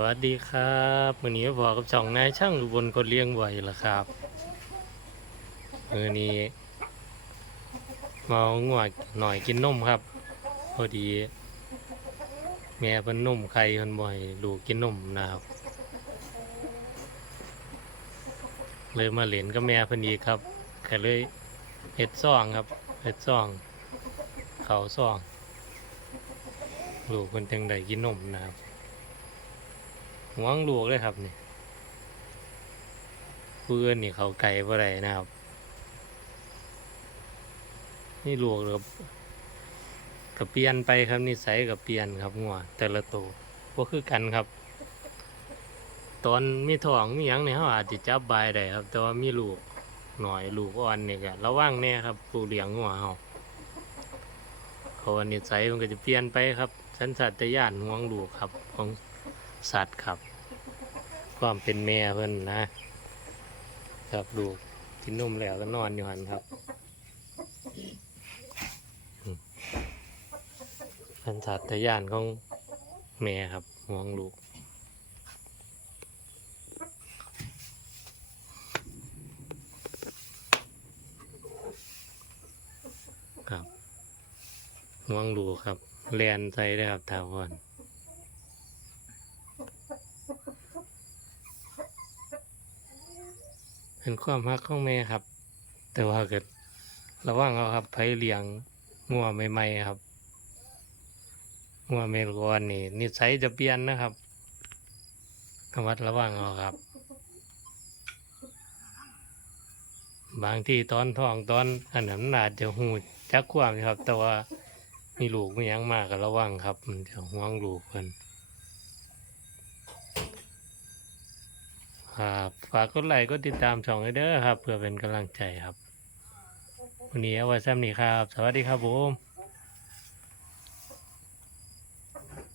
วัสดีครับมือนี้บอกกับช่องนายช่างอุบลคนเลี้ยงไว้ละครับมือนี้มาเอางวหน่อยกินนมครับ พอดี แม่เป็นนมไข่คนบ่อยลูกกินนมนะครับ เลยมาเหรียญกับแม่พอดีครับก็เลยเฮ็ดซ่องครับเฮ็ดซ่อง เขาซ่อง ลูกคนจังใดกินนมนะครับ หวงลูกเลยครับนี่เพื่อนนี่เขาไก่บ่ได้นะครับ นี่ลูกกับกับเปลี่ยนไปครับนิสัยกับเปลี่ยนครับงัวแต่ละตัวก็คือกันครับ ตอนมีท้องมีหยังเนี่ยเขาอาจจะจับบายได้ครับ แต่ว่ามีลูกหน่อยลูกอ่อนเนี่ยก็ระวังแน่ครับผู้เลี้ยงงัวเขาเพราะว่านิสัยมันก็จะเปลี่ยนไปครับสัญชาตญาณห่วงลูกครับของ สัตว์ครับ ความเป็นแม่เพิ่นนะ ครับลูกกินนมแล้วก็นอนอยู่หันครับอืมสัญชาตญาณของแม่ครับห่วงลูกครับห่วงลูกครับแลนใจได้ครับถาวร เป็นความรักของแม่ครับ แต่ว่าเกิดระวังเอาครับไผเลี้ยงงัวใหม่ๆครับงัวเมลกอนนี่นิสัยจะเปลี่ยนนะครับระวัดระวังเอาครับ บางที่ตอนท้องตอนอันนั้นมันอาจจะหูจักความครับ แต่ว่ามีลูกไม่ยั้งมากก็ระวังครับ มันจะห่วงลูกเพิ่น ครับฝากกดไลค์กดติดตามช่องเด้อครับ เพื่อเป็นกำลังใจครับ วันนี้เอาไว้ซ้ำนี้ครับ สวัสดีครับผม